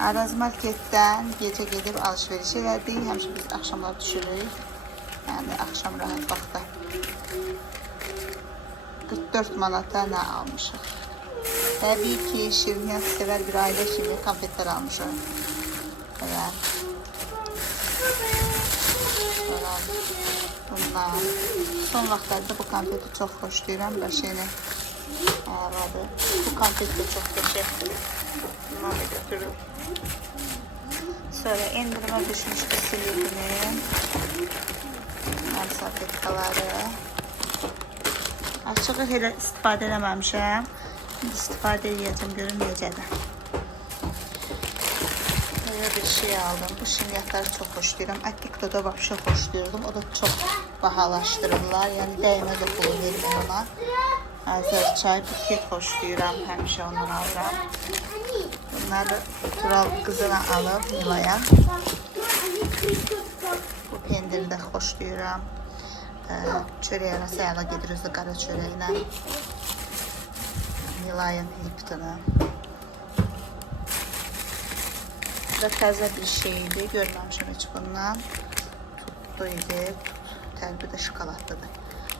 Araz marketdən gecə gedib alışveriş elədik. Həmişə biz axşamlar düşürük. Yəni axşam rahat vaxtda. 44 manata nə almışıq? Təbii ki, şirniyyat sevər bir ailə kimi konfetlər almışıq. Evet. Sonra bundan. Son vaxtlarda bu konfeti çox xoşlayıram. Başını ayarladı. Bu konfet de çox qəşəngdir. Bundan da götürürüm. Sonra endirime düşmüşdü silivinin salfetkaları. Açığı elə istifadə eləməmişəm. İstifadə edəcəm, görün necədir. Böyle bir şey aldım. Bu şirniyyatları çox xoşlayıram. Atikdə da vapşı xoşlayırdım. O da çox bahalaşdırırlar. Yəni dəymə də pulu vermir ona. Azərçay, buket xoşlayıram. Həmişə ondan alıram. Bunları Tural qızına alıb Nilaya. Bu pendiri də xoşlayıram. Çörək arası əla gedir özü qara çörəklə. Nilayın Lipton'u. Bu da təzə bir şeydi. Görməmişəm heç bundan. Tutdu idi. Tərbi də şokoladlıdır.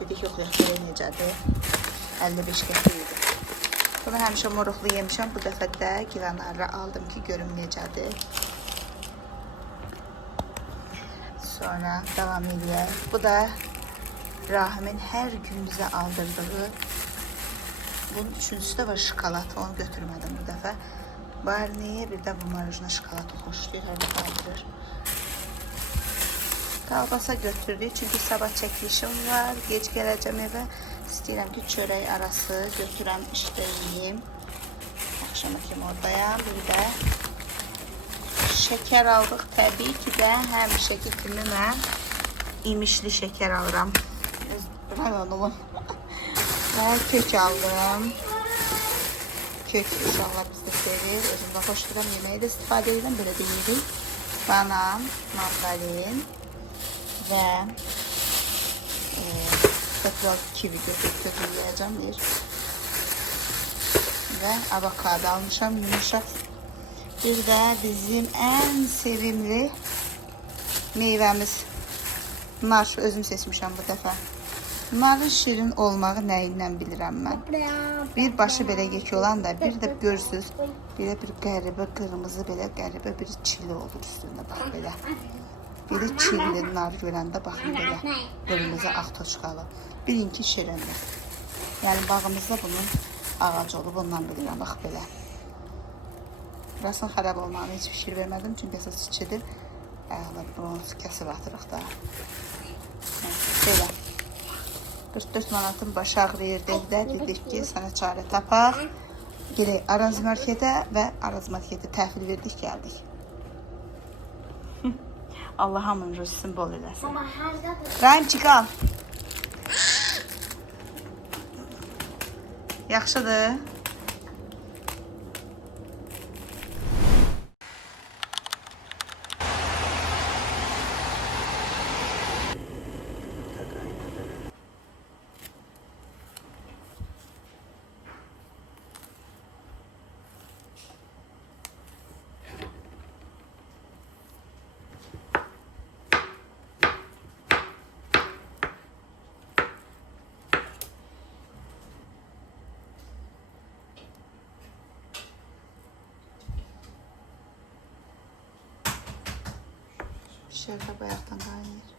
Dedik yox, görək necədir. 55 qəpik idi. Bunu həmişə moruqlu yemişəm. Bu dəfə də gilanarla aldım ki, görüm necədir. Sonra devam edək. Bu da Rahimin hər gün bizə aldırdığı. Bunun üçüncüsü də var şokolad. Onu götürmədim bu dəfə. Barney bir də bu marujna şokoladı xoşlayır. Hər dəfə aldırır. Kalbasa götürdük. Çünki sabah çəkilişim var. Gec gələcəm evə. İstəyirəm ki, çörək arası götürəm, işdə yiyeyim. Akşama kimi oradayam. Bir də şeker aldıq. Təbii ki də həmişəki kimi mən imişli şeker alıram. Bırak və kök aldım. Kök inşallah bizdə sevir. Özümdə xoşlayıram. Yeməyi də istifadə edirəm. Belə deyirik. Banan, mandalin və biraz kivi götürməyəcəm deyir. Və avokado almışam yumuşaq. Bir də bizim ən sevimli meyvəmiz nar. Özüm seçmişəm bu dəfə. Narın şirin olmağı nəyindən bilirəm mən. Bir başı belə yekə olan da bir də görürsüz. Belə bir qəribə qırmızı belə qəribə bir çili olur üstündə bax belə. Biri çilli nar görəndə baxın belə qırmızı ağ toçqalı. Birinki şirindir. Yəni bağımızda bunun ağacı olub ondan bilirəm bax belə. Burasının xarab olmağını heç fikir vermədim çünki əsas içidir. Ayaqlar bunu kəsib atırıq da. Belə. 44 manatın başı ağrıyır dedilər. Dedik ki, sənə çarə tapaq. Gələk Araz marketə və Araz marketə təhvil verdik, gəldik. Allah hamının rüzsün bol eləsin. Rahim çıxal. Yaxşıdır. Şerbe bayaktan kaynıyor.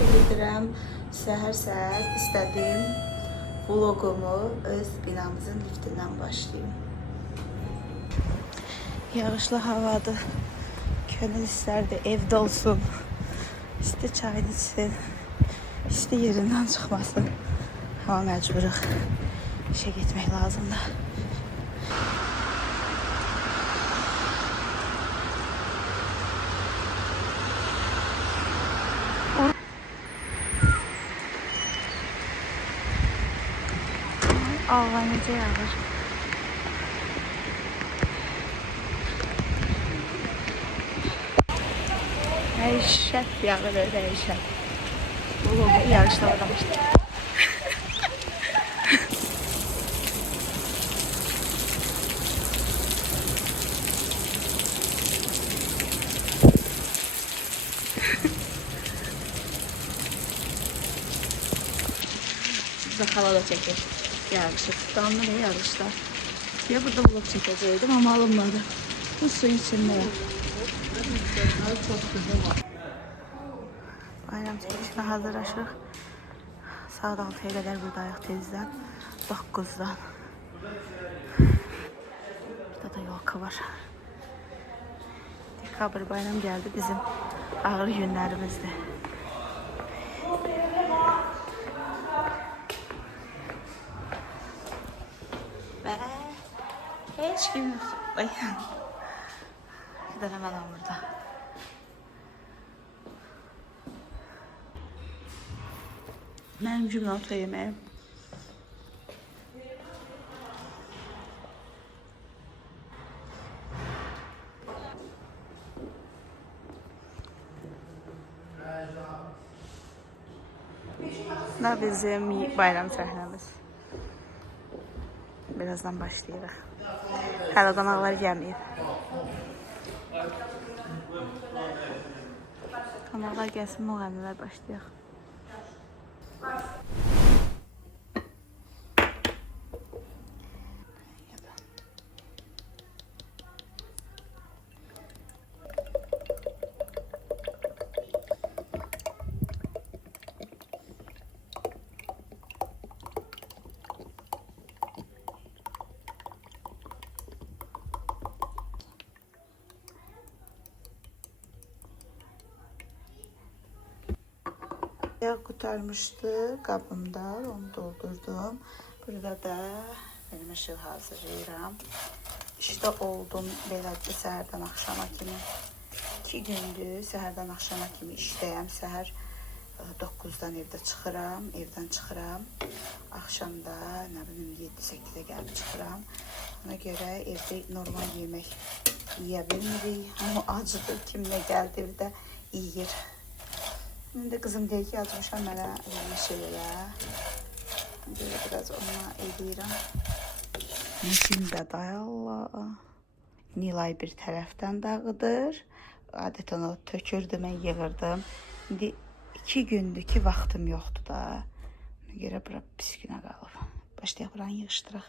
işə gedirəm. Səhər-səhər istədim vlogumu öz binamızın liftindən başlayayım. Yağışlı havadır. Könül istərdi evdə olsun. İsti çayını içsin. İsti yerindən çıxmasın. Amma məcburuq. İşə getmək lazımdır. Allah necə yağır. Dəhşət yağır, dəhşət. Vlogu yağışla başlamışdı. Hala da çəkir. Yağışı tutanlı ve yağışda. Ya burada vlog çəkəcəkdim ama alınmadı. Bu suyun içində. Bayram çəkişinə hazırlaşırıq. Saat 6'ya kadar buradayıq tezdən. 9'dan. Burada da yolka var. Dekabr bayram geldi bizim ağır günlərimizdir. Hiç kim yok. Ay. Gidelim adam burada. Benim cümle otu yemeğim. Da bizim bayram səhnəmiz. Birazdan başlayırıq. Hələ qonaqlar gəlməyib. Qonaqlar gəlsin, müğənnilər başlayaq. Yağ kurtarmıştı kabımda, onu doldurdum. Burada da benim ışığı hazırlayıram. İşte oldum beləliklə səhərdən axşama kimi. 2 gündür səhərdən axşama kimi işləyəm. Səhər 9'dan evdən çıxıram. Axşam da nə bilim 7-8'e gəlib çıxıram. Ona görə evdə normal yemək yeyə bilmirik. Amma acıdır, kim nə gəldi evdə yeyir. Şimdi kızım deyir ki, yazmışam mənə şey elə. Böyle biraz onunla eləyirəm. Şimdi day Allah. Nilay bir tərəfdən dağıdır. Adətən o tökürdü, mən yığırdım. İndi 2 gündür ki, vaxtım yoxdur da. Ona görə bura pis günə qalıb. Başlayaq buranı yığışdıraq.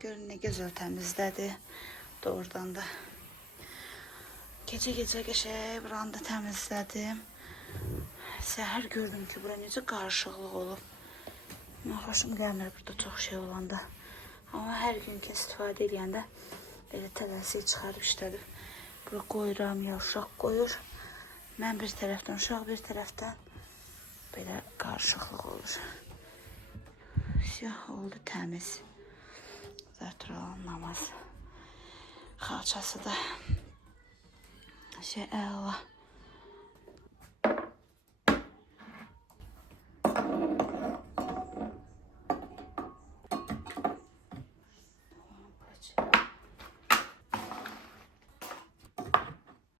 Görün ne gözəl təmizlədi. Doğrudan da. Gecə-gecə qəşəng buranı da təmizlədim. Səhər gördüm ki, bura necə qarışıqlıq olub. Xoşum gəlmir burada çox şey olanda. Amma hər gün ki, istifadə edəndə belə tələsik çıxarıb işlədim. Bura qoyuram, ya uşaq qoyur. Mən bir tərəfdən, uşaq bir tərəfdən belə qarışıqlıq olur. Siyah oldu təmiz. Zərturalın namaz. Xalçası da əla.